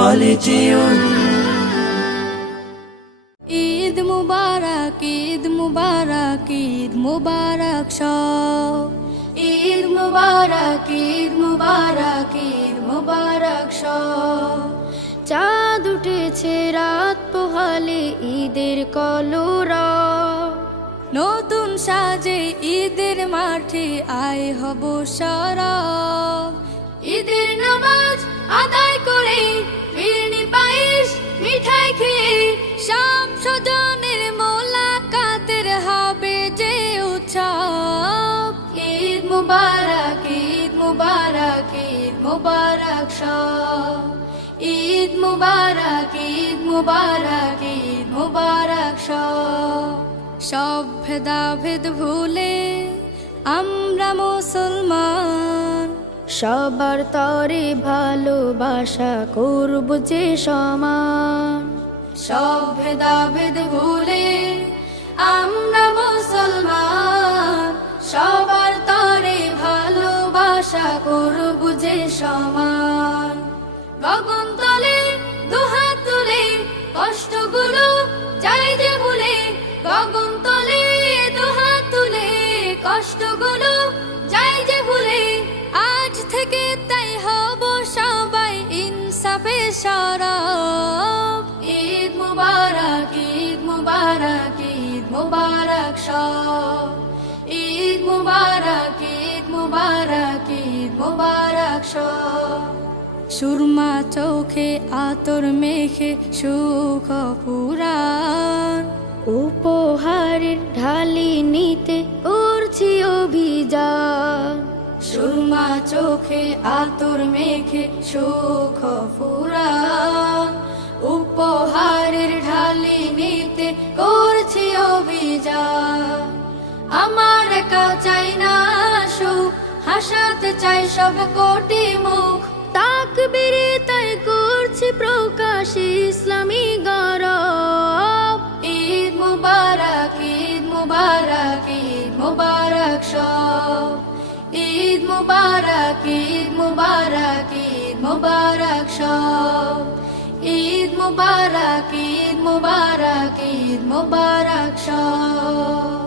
خالدون ঈদ মুবারক, ঈদ মুবারক, ঈদ মুবারক সব। ঈদ মুবারক, ঈদ মুবারক, ঈদ মুবারক সব। চাঁদ উঠেছে রাত পোহালে ঈদের কলরব, নতুন সাজে ঈদের মাঠে আয় হব সরব। ঈদের নামাজ আদায় করে ফিরনি পায়েস মিঠাই খেয়ে সব স্বজনের মোলাকাতের হবে যে উৎসব। ঈদ মুবারক, ঈদ মুবারক, ঈদ মুবারক সব। ঈদ মুবারক, ঈদ মুবারক, ঈদ মুবারক সব। সব ভেদাভেদ ভুলে আমরা মুসলমান, সবার তরে ভালোবাসা করব যে সমান। সব ভেদাভেদ ভুলে আমরা মুসলমান, সবার তরে ভালোবাসা করব যে সমান। গগন তলে দুহাত তুলে কষ্টগুলো যাই যে ভুলে, গগন তলে দুহাত তুলে কষ্টগুলো যাই যে ভুলে। আজ থেকে তাই হব সবাই ইনসাফে সরব। ঈদ মুবারক, ঈদ মুবারক, ঈদ মুবারক সব। ঈদ মুবারক, ঈদ মুবারক, ঈদ মুবারক সব। সুরমা চোখে আতর মেখে সুখ পুরাণ, উপহারের ঢালি নিতে করছি অভিযান। সুরমা চোখে আতর মেখে সুখ ফুরান, উপহারের ঢালি নিতে করছি অভিযান। আমার একা চাই না সুখ, হাসাতে চাই সব কোটি মুখ। তাকবীরে তাই করছি প্রকাশ ইসলামী গৌরব। ঈদ মুবারক, ঈদ মুবারক, ঈদ মুবারক সব। ঈদ মুবারক, ঈদ মুবারক, ঈদ মুবারক সব। ঈদ মুবারক, ঈদ মুবারক, ঈদ মুবারক সব।